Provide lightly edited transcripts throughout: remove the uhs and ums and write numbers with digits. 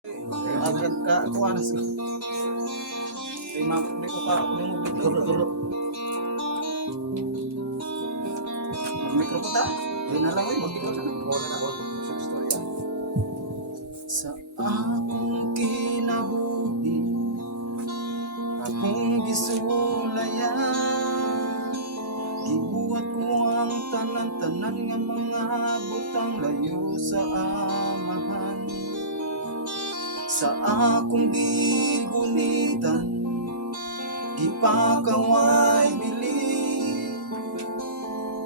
Agad ka ako anas ko. Ay ma'am, di ko ka yung tulo. Mikro ko ta. Di na lang yun, magdikot na. Wala na ako sa istorya. Sa akong kinabuhi, akong gisulayan, gibuhat ko ang tanan-tanan nga mga butang layo sa amahan. Sa akong gigunitan, gipakaway bili,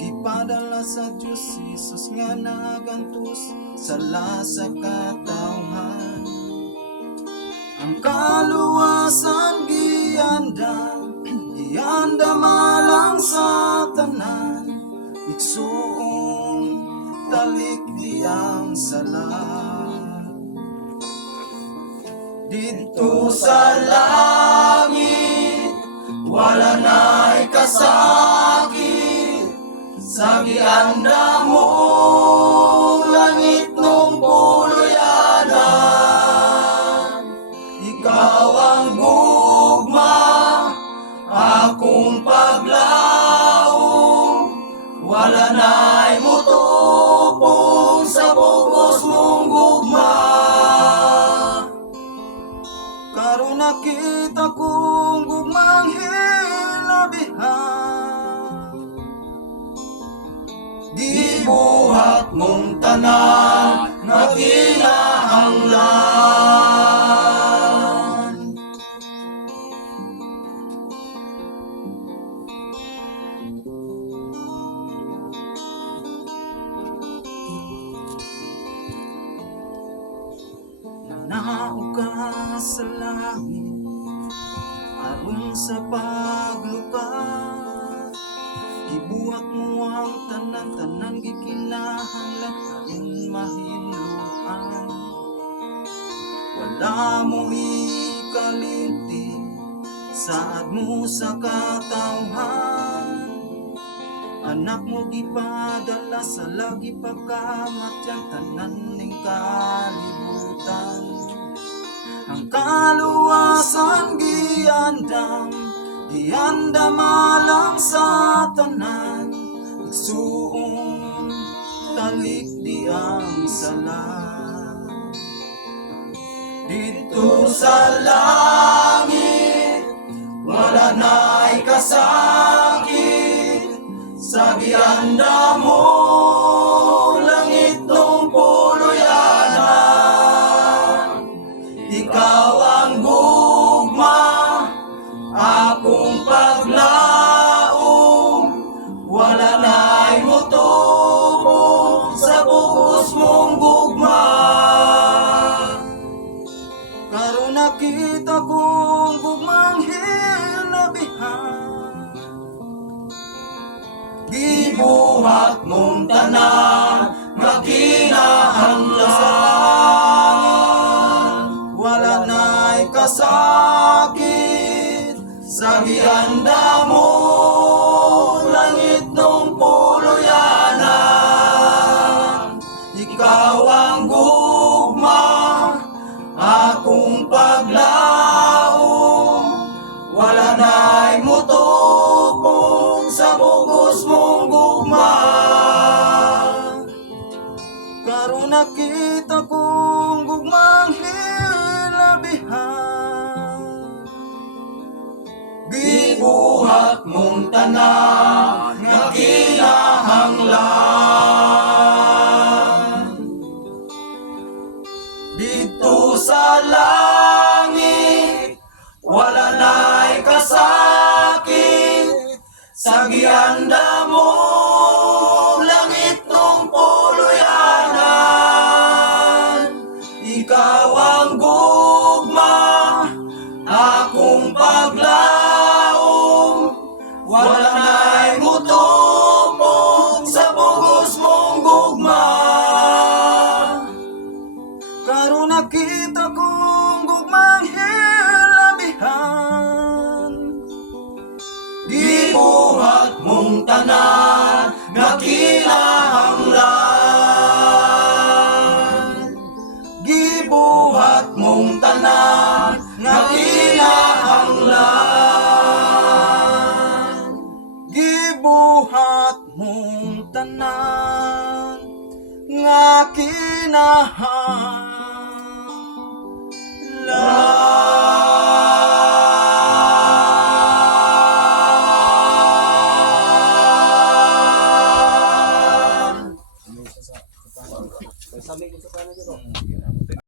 gipadala sa Diyos Jesus nga nagantos sa lasa katawhan. Ang kaluwasan gianda malang sa tanan, iksuong talikdi ang sala. Dito sa langit, wala na'y kasakit, sa gianda mo, langit nung puluyanan. Ikaw ang gugma, akong paglaong, wala na'y mutupong sa bugos mong gugma. Karon nakita kong gugmang hilabihan, gibuhat mong tanan nga kinahanglan. Nanaog ka sa langit, aron sa paglukat, gibuhat mo ang tanan-tanan gikinahanglan aron mahinluan. Wala mo ikalinti, saad mo sa katawhan, anak mo gipadala sa lagi pagkamatyan tanan ning kalibutan. Ang kaluwasan gianda malang sa tanan, igsuong talikdi ang sala. Dito sa langit, wala na'y kasakit, sa gianda mo, langit nung puluyanan. Ikaw ang gugma, akong paglaong, wala na'y mutupong sa bugos mong gugma. Karon nakita kong gugmang hilabihan, gibuhat mong tanan nga kinahanglan. Wala na'y kasakit, sa gianda mo, langit nung puluyanan. Ikaw ang gugma, akong paglaong, wala na'y mutupong sa bugos mong gugma. Karon nakita kong gugmang hilabihan, gibuhat mong tanan nga kinahanglan. Dito sa langit, wala na'y kasakit, sa gianda mo, langit nung puluyanan. Ikaw ang gugma, akong paglaong, wala na'y mutupong sa bugos mong gugma. Karon nakita kong gugmang hilabihan, gibuhat mong tanan nga kinahanglan. Gibuhat gibuhat mong tanan nga kinahanglan. Gibuhat mong tanan nga kinahanglan.